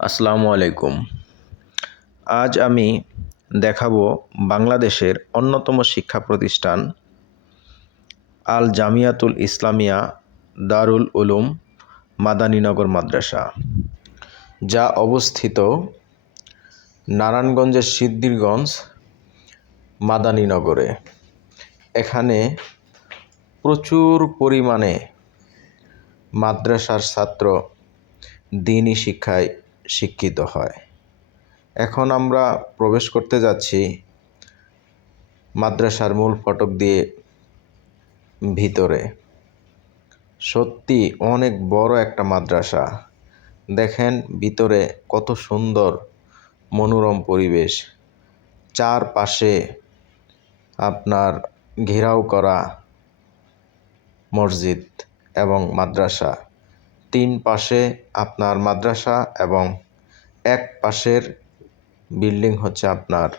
আসসালামু আলাইকুম। আজ আমি দেখাবো বাংলাদেশের অন্যতম শিক্ষা প্রতিষ্ঠান আল জামিয়াতুল ইসলামিয়া দারুল উলুম মাদানীনগর মাদ্রাসা, যা অবস্থিত নারায়ণগঞ্জের সিদ্ধিরগঞ্জ মাদানীনগরে। এখানে প্রচুর পরিমাণে মাদ্রাসার ছাত্র দিনই শিক্ষায় শিক্ষিত হয়। এখন আমরা প্রবেশ করতে যাচ্ছি মাদ্রাসার মূল ফটক দিয়ে ভিতরে। সত্যি অনেক বড় একটা মাদ্রাসা। দেখেন ভিতরে কত সুন্দর মনোরম পরিবেশ। চারপাশে আপনার ঘেরাও করা মসজিদ এবং মাদ্রাসা। তিন পাশে আপনার মাদ্রাসা এবং এক পাশের বিল্ডিং হচ্ছে আপনার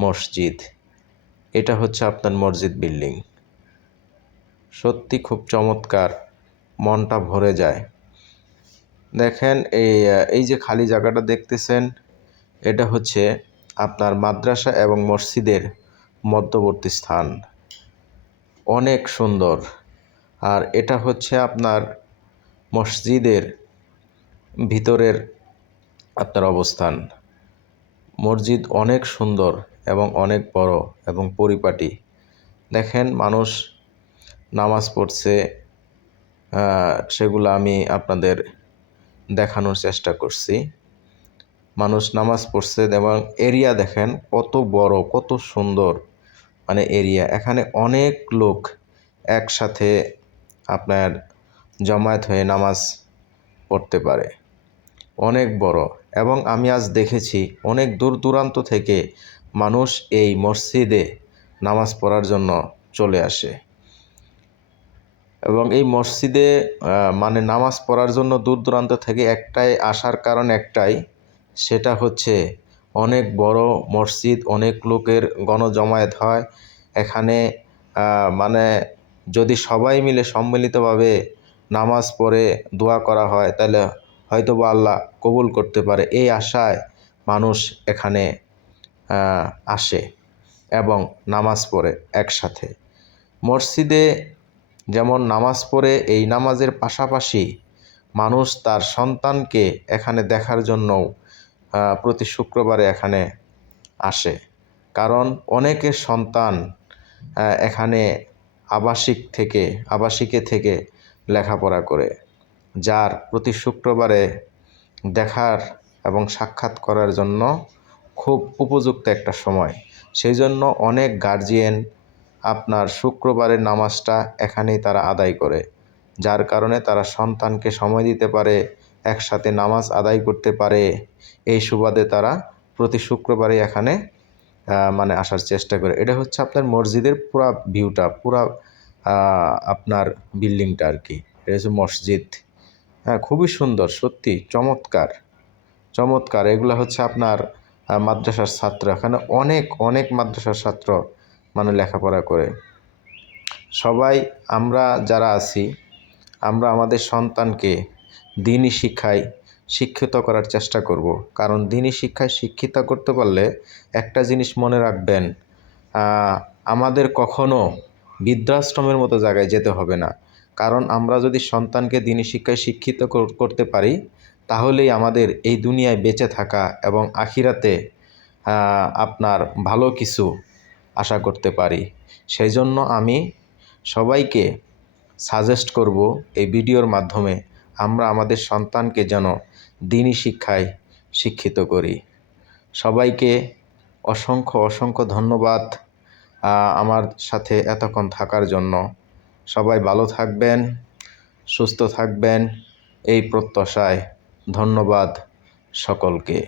মসজিদ। এটা হচ্ছে আপনার মসজিদ বিল্ডিং। সত্যি খুব চমৎকার, মনটা ভরে যায়। দেখেন এই এই যে খালি জায়গাটা দেখতেছেন, এটা হচ্ছে আপনার মাদ্রাসা এবং মসজিদের মধ্যবর্তী স্থান। অনেক সুন্দর। আর এটা হচ্ছে আপনার মসজিদের ভিতরের আপনার অবস্থান। মসজিদ অনেক সুন্দর এবং অনেক বড় এবং পরিপাটি। দেখেন মানুষ নামাজ পড়ছে সেগুলো আমি আপনাদের দেখানোর চেষ্টা করছি। মানুষ নামাজ পড়ছে এবং এরিয়া দেখেন কত বড়, কত সুন্দর মানে এরিয়া। এখানে অনেক লোক একসাথে আপনার জমায়েত হয়ে নামাজ পড়তে পারে। অনেক বড়। এবং আমি আজ দেখেছি অনেক দূর দূরান্ত থেকে মানুষ এই মসজিদে নামাজ পড়ার জন্য চলে আসে। এবং এই মসজিদে মানে নামাজ পড়ার জন্য দূর দূরান্ত থেকে একটাই আসার কারণ একটাই, সেটা হচ্ছে অনেক বড় মসজিদ, অনেক লোকের গণজমায়েত হয়। এখানে মানে যদি সবাই মিলে সম্মিলিতভাবে নামাজ পড়ে দোয়া করা হয়, তাহলে হয়তো বা আল্লাহ কবুল করতে পারে। এই আশায় মানুষ এখানে আসে এবং নামাজ পড়ে একসাথে। মসজিদে যেমন নামাজ পড়ে, এই নামাজের পাশাপাশি মানুষ তার সন্তানকে এখানে দেখার জন্যও প্রতি শুক্রবারে এখানে আসে। কারণ অনেকের সন্তান এখানে আবাসিক থেকে, আবাসিকে থেকে লেখাপড়া করে, যার প্রতি শুক্রবারে দেখার এবং সাক্ষাৎ করার জন্য খুব উপযুক্ত একটা সময়। সেই জন্য অনেক গার্জিয়ান আপনার শুক্রবারের নামাজটা এখানেই তারা আদায় করে, যার কারণে তারা সন্তানকে সময় দিতে পারে, একসাথে নামাজ আদায় করতে পারে। এই সুবাদে তারা প্রতি শুক্রবারে এখানে মানে আসার চেষ্টা করে। এটা হচ্ছে আপনার মসজিদের পুরা ভিউটা পুরা আপনার বিল্ডিংটা আর কি। এটা হচ্ছে মসজিদ। হ্যাঁ খুবই সুন্দর, সত্যি চমৎকার। চমৎকার। এগুলো হচ্ছে আপনার মাদ্রাসার ছাত্র। এখানে অনেক অনেক মাদ্রাসার ছাত্র মানে লেখাপড়া করে। সবাই, আমরা যারা আছি, আমরা আমাদের সন্তানকে দিনই শিক্ষায় শিক্ষিত করার চেষ্টা করব। কারণ দিনই শিক্ষায় শিক্ষিত করতে পারলে একটা জিনিস মনে রাখবেন আমাদের কখনো বৃদ্ধাশ্রমের মতো জায়গায় যেতে হবে না। কারণ আমরা যদি সন্তানকে দিনী শিক্ষায় শিক্ষিত করতে পারি, তাহলেই আমাদের এই দুনিয়ায় বেঁচে থাকা এবং আখিরাতে আপনার ভালো কিছু আশা করতে পারি। সেই জন্য আমি সবাইকে সাজেস্ট করব এই ভিডিওর মাধ্যমে আমরা আমাদের সন্তানকে যেন দিনী শিক্ষায় শিক্ষিত করি। সবাইকে অসংখ্য অসংখ্য ধন্যবাদ। আমার সাথে এতক্ষণ থাকার জন্য। সবাই ভালো থাকবেন সুস্থ থাকবেন। এই প্রত্যাশায় ধন্যবাদ সকলকে।